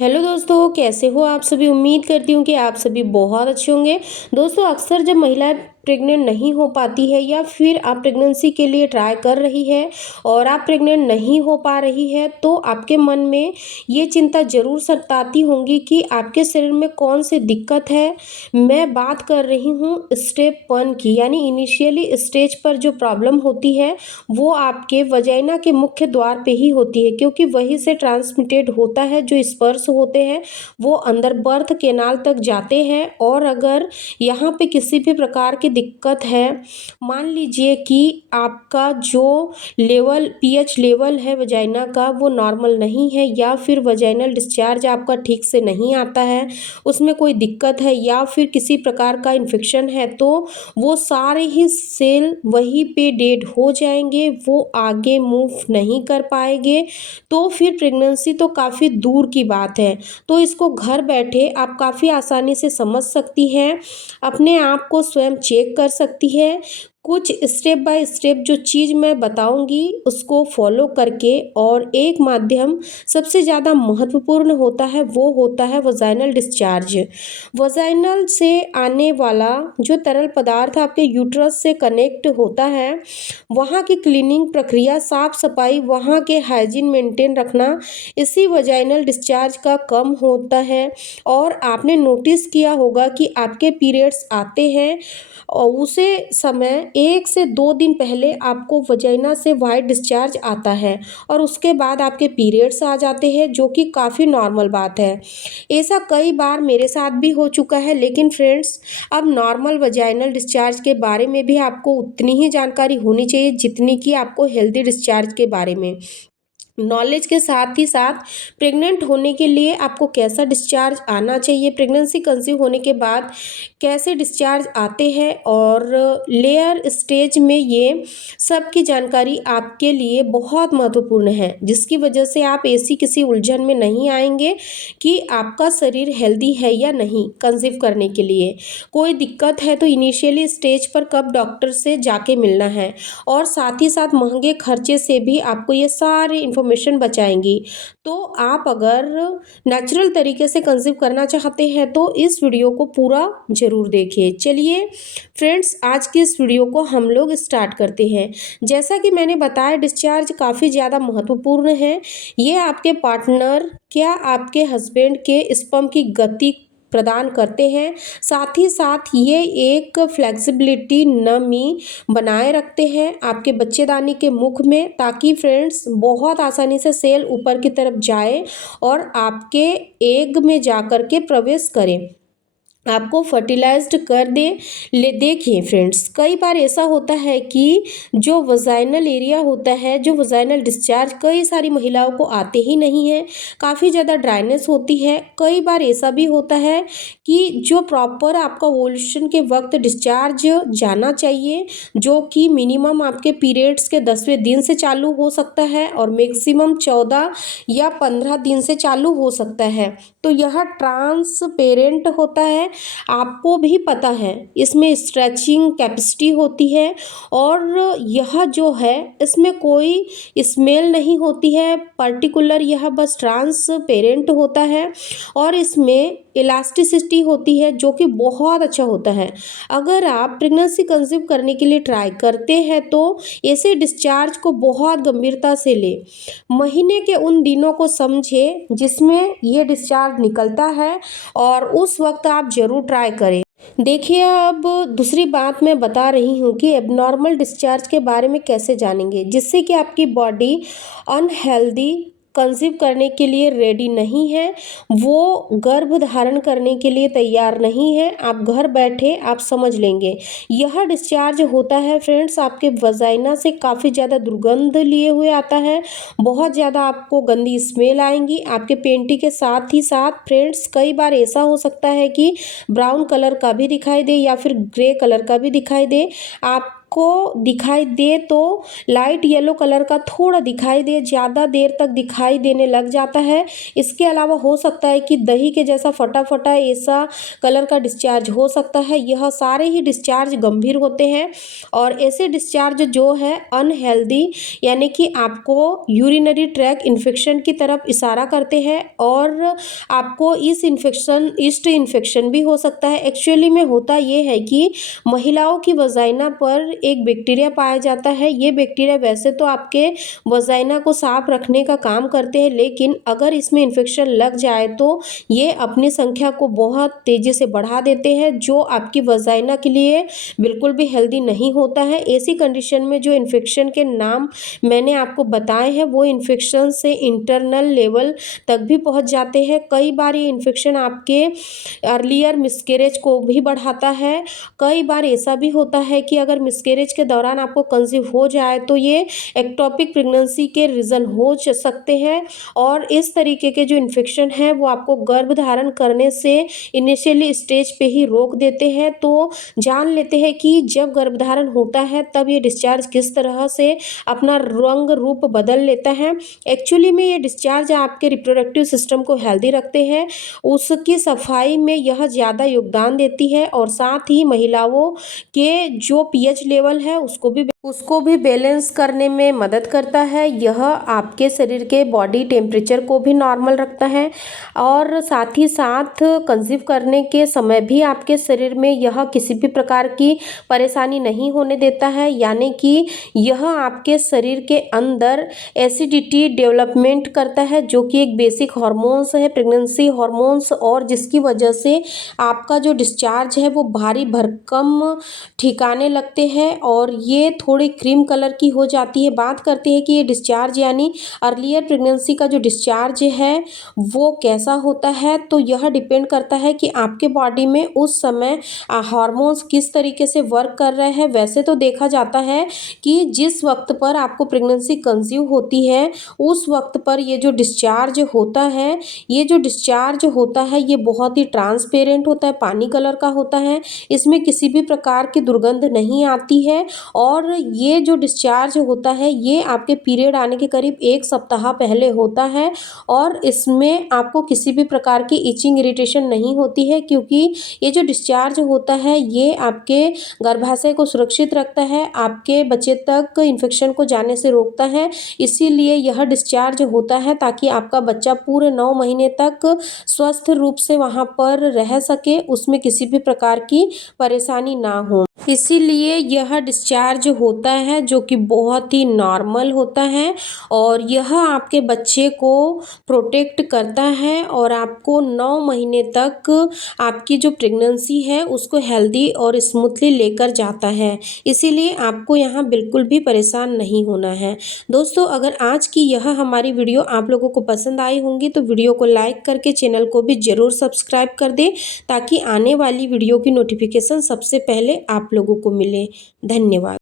Hello दोस्तों, कैसे हो आप सभी। उम्मीद करती हूँ कि आप सभी बहुत अच्छे होंगे। दोस्तों, अक्सर जब महिलाएं प्रेग्नेंट नहीं हो पाती है या फिर आप प्रेगनेंसी के लिए ट्राई कर रही है और आप प्रेग्नेंट नहीं हो पा रही है, तो आपके मन में ये चिंता ज़रूर सताती होंगी कि आपके शरीर में कौन सी दिक्कत है। मैं बात कर रही हूँ स्टेप 1 की, यानी इनिशियली स्टेज पर जो प्रॉब्लम होती है वो आपके वजाइना के मुख्य द्वार पे ही होती है, क्योंकि वहीं से ट्रांसमिटेड होता है। जो स्पर्श होते हैं वो अंदर बर्थ केनाल तक जाते हैं, और अगर यहाँ पे किसी भी प्रकार की दिक्कत है, मान लीजिए कि आपका जो लेवल पीएच लेवल है वजाइना का वो नॉर्मल नहीं है, या फिर वजाइनल डिस्चार्ज आपका ठीक से नहीं आता है, उसमें कोई दिक्कत है, या फिर किसी प्रकार का इन्फेक्शन है, तो वो सारे ही सेल वहीं पे डेड हो जाएंगे, वो आगे मूव नहीं कर पाएंगे। तो फिर प्रेगनेंसी तो काफ़ी दूर की बात है। तो इसको घर बैठे आप काफ़ी आसानी से समझ सकती हैं, अपने आप को स्वयं चेक कर सकती है। कुछ स्टेप बाय स्टेप जो चीज़ मैं बताऊंगी उसको फॉलो करके, और एक माध्यम सबसे ज़्यादा महत्वपूर्ण होता है वो होता है वजाइनल डिस्चार्ज। वजाइनल से आने वाला जो तरल पदार्थ आपके यूट्रस से कनेक्ट होता है, वहाँ की क्लीनिंग प्रक्रिया, साफ सफाई, वहाँ के हाइजीन मेंटेन रखना, इसी वजाइनल डिस्चार्ज का कम होता है। और आपने नोटिस किया होगा कि आपके पीरियड्स आते हैं और उसे समय 1 से 2 दिन पहले आपको वजाइना से वाइट डिस्चार्ज आता है, और उसके बाद आपके पीरियड्स आ जाते हैं, जो कि काफ़ी नॉर्मल बात है। ऐसा कई बार मेरे साथ भी हो चुका है। लेकिन फ्रेंड्स, अब नॉर्मल वजाइनल डिस्चार्ज के बारे में भी आपको उतनी ही जानकारी होनी चाहिए जितनी कि आपको हेल्दी डिस्चार्ज के बारे में। नॉलेज के साथ ही साथ प्रेग्नेंट होने के लिए आपको कैसा डिस्चार्ज आना चाहिए, प्रेगनेंसी कंसीव होने के बाद कैसे डिस्चार्ज आते हैं, और लेयर स्टेज में ये सब की जानकारी आपके लिए बहुत महत्वपूर्ण है, जिसकी वजह से आप ऐसी किसी उलझन में नहीं आएंगे कि आपका शरीर हेल्दी है या नहीं। कंसीव करने के लिए कोई दिक्कत है तो इनिशियली स्टेज पर कब डॉक्टर से जाके मिलना है, और साथ ही साथ महंगे खर्चे से भी आपको ये सारे इन्फॉर्मेशन बचाएंगी। तो आप अगर नेचुरल तरीके से कंसीव करना चाहते हैं तो इस वीडियो को पूरा ज़रूर देखिए। चलिए फ्रेंड्स, आज की इस वीडियो को हम लोग स्टार्ट करते हैं। जैसा कि मैंने बताया, डिस्चार्ज काफ़ी ज़्यादा महत्वपूर्ण है। ये आपके पार्टनर क्या आपके हस्बैंड के स्पर्म की गति प्रदान करते हैं, साथ ही साथ ये एक फ्लेक्सिबिलिटी नमी बनाए रखते हैं आपके बच्चेदानी के मुख में, ताकि फ्रेंड्स बहुत आसानी से सेल ऊपर की तरफ जाए और आपके एग में जा कर के प्रवेश करें, आपको फर्टिलाइज्ड कर दे। ले देखिए फ्रेंड्स, कई बार ऐसा होता है कि जो वजाइनल एरिया होता है, जो वजाइनल डिस्चार्ज कई सारी महिलाओं को आते ही नहीं है, काफ़ी ज़्यादा ड्राइनेस होती है। कई बार ऐसा भी होता है कि जो प्रॉपर आपका ओवुलेशन के वक्त डिस्चार्ज जाना चाहिए, जो कि मिनिमम आपके पीरियड्स के 10वें दिन से चालू हो सकता है और मैक्सिमम 14 या 15 दिन से चालू हो सकता है, तो यह ट्रांसपेरेंट होता है। आपको भी पता है इसमें स्ट्रेचिंग कैपेसिटी होती है, और यह जो है इसमें कोई स्मेल नहीं होती है पर्टिकुलर, यह बस ट्रांसपेरेंट होता है, और इसमें इलास्टिसिटी होती है जो कि बहुत अच्छा होता है। अगर आप प्रेगनेंसी कंसीव करने के लिए ट्राई करते हैं तो ऐसे डिस्चार्ज को बहुत गंभीरता से ले, महीने के उन दिनों को समझे जिसमें ये डिस्चार्ज निकलता है, और उस वक्त आप ज़रूर ट्राई करें। देखिए, अब दूसरी बात मैं बता रही हूँ कि एबनॉर्मल डिस्चार्ज के बारे में कैसे जानेंगे, जिससे कि आपकी बॉडी अनहेल्दी कंसीव करने के लिए रेडी नहीं है, वो गर्भ धारण करने के लिए तैयार नहीं है। आप घर बैठे आप समझ लेंगे। यह डिस्चार्ज होता है फ्रेंड्स आपके वजाइना से काफ़ी ज़्यादा दुर्गंध लिए हुए आता है, बहुत ज़्यादा आपको गंदी स्मेल आएंगी आपके पेंटी के साथ ही साथ। फ्रेंड्स, कई बार ऐसा हो सकता है कि ब्राउन कलर का भी दिखाई दे या फिर ग्रे कलर का भी दिखाई दे। आप आपको दिखाई दे तो लाइट येलो कलर का थोड़ा दिखाई दे, ज़्यादा देर तक दिखाई देने लग जाता है। इसके अलावा हो सकता है कि दही के जैसा फटा-फटा ऐसा कलर का डिस्चार्ज हो सकता है। यह सारे ही डिस्चार्ज गंभीर होते हैं और ऐसे डिस्चार्ज जो है अनहेल्दी यानी कि आपको यूरिनरी ट्रैक इन्फेक्शन की तरफ इशारा करते हैं और आपको ईस्ट इन्फेक्शन भी हो सकता है। एक्चुअली में होता ये है कि महिलाओं की वजाइना पर एक बैक्टीरिया पाया जाता है। ये बैक्टीरिया वैसे तो आपके वजाइना को साफ रखने का काम करते हैं, लेकिन अगर इसमें इन्फेक्शन लग जाए तो ये अपनी संख्या को बहुत तेज़ी से बढ़ा देते हैं, जो आपकी वजाइना के लिए बिल्कुल भी हेल्दी नहीं होता है। ऐसी कंडीशन में जो इन्फेक्शन के नाम मैंने आपको बताए हैं वो इन्फेक्शन से इंटरनल लेवल तक भी पहुंच जाते हैं। कई बार ये इन्फेक्शन आपके अर्लियर मिसकैरेज को भी बढ़ाता है। कई बार ऐसा भी होता है कि अगर मिसकैरेज के दौरान आपको कंसीव हो जाए तो ये एक्टोपिक प्रेगनेंसी के रीज़न हो सकते हैं और इस तरीके के जो इन्फेक्शन है वो आपको गर्भ धारण करने से इनिशियली स्टेज पे ही रोक देते हैं। तो जान लेते हैं कि जब गर्भधारण होता है तब ये डिस्चार्ज किस तरह से अपना रंग रूप बदल लेता है। एक्चुअली में ये डिस्चार्ज आपके रिप्रोडक्टिव सिस्टम को हेल्दी रखते हैं, उसकी सफाई में यह ज़्यादा योगदान देती है और साथ ही महिलाओं के जो पीएच लेवल है उसको भी बैलेंस करने में मदद करता है। यह आपके शरीर के बॉडी टेम्परेचर को भी नॉर्मल रखता है और साथ ही साथ कंसीव करने के समय भी आपके शरीर में यह किसी भी प्रकार की परेशानी नहीं होने देता है, यानी कि यह आपके शरीर के अंदर एसिडिटी डेवलपमेंट करता है, जो कि एक बेसिक हार्मोन्स है, प्रेगनेंसी हार्मोन्स, और जिसकी वजह से आपका जो डिस्चार्ज है वो भारी भरकम ठिकाने लगते हैं और ये थोड़ी क्रीम कलर की हो जाती है। बात करते हैं कि ये डिस्चार्ज यानी अर्लियर प्रेगनेंसी का जो डिस्चार्ज है वो कैसा होता है, तो यह डिपेंड करता है कि आपके बॉडी में उस समय हार्मोन्स किस तरीके से वर्क कर रहे हैं। वैसे तो देखा जाता है कि जिस वक्त पर आपको प्रेगनेंसी कंसीव होती है उस वक्त पर ये जो डिस्चार्ज होता है ये बहुत ही ट्रांसपेरेंट होता है, पानी कलर का होता है। इसमें किसी भी प्रकार की दुर्गंध नहीं आती है और ये जो डिस्चार्ज होता है ये आपके पीरियड आने के करीब 1 सप्ताह पहले होता है और इसमें आपको किसी भी प्रकार की इचिंग इरिटेशन नहीं होती है, क्योंकि ये जो डिस्चार्ज होता है ये आपके गर्भाशय को सुरक्षित रखता है, आपके बच्चे तक इन्फेक्शन को जाने से रोकता है। इसीलिए यह डिस्चार्ज होता है ताकि आपका बच्चा पूरे 9 महीने तक स्वस्थ रूप से वहाँ पर रह सके, उसमें किसी भी प्रकार की परेशानी ना हो। इसीलिए यह डिस्चार्ज होता है जो कि बहुत ही नॉर्मल होता है और यह आपके बच्चे को प्रोटेक्ट करता है और आपको 9 महीने तक आपकी जो प्रेगनेंसी है उसको हेल्दी और स्मूथली लेकर जाता है। इसीलिए आपको यहाँ बिल्कुल भी परेशान नहीं होना है। दोस्तों, अगर आज की यह हमारी वीडियो आप लोगों को पसंद आई होंगी तो वीडियो को लाइक करके चैनल को भी ज़रूर सब्सक्राइब कर दें, ताकि आने वाली वीडियो की नोटिफिकेशन सबसे पहले आप लोगों को मिले। धन्यवाद।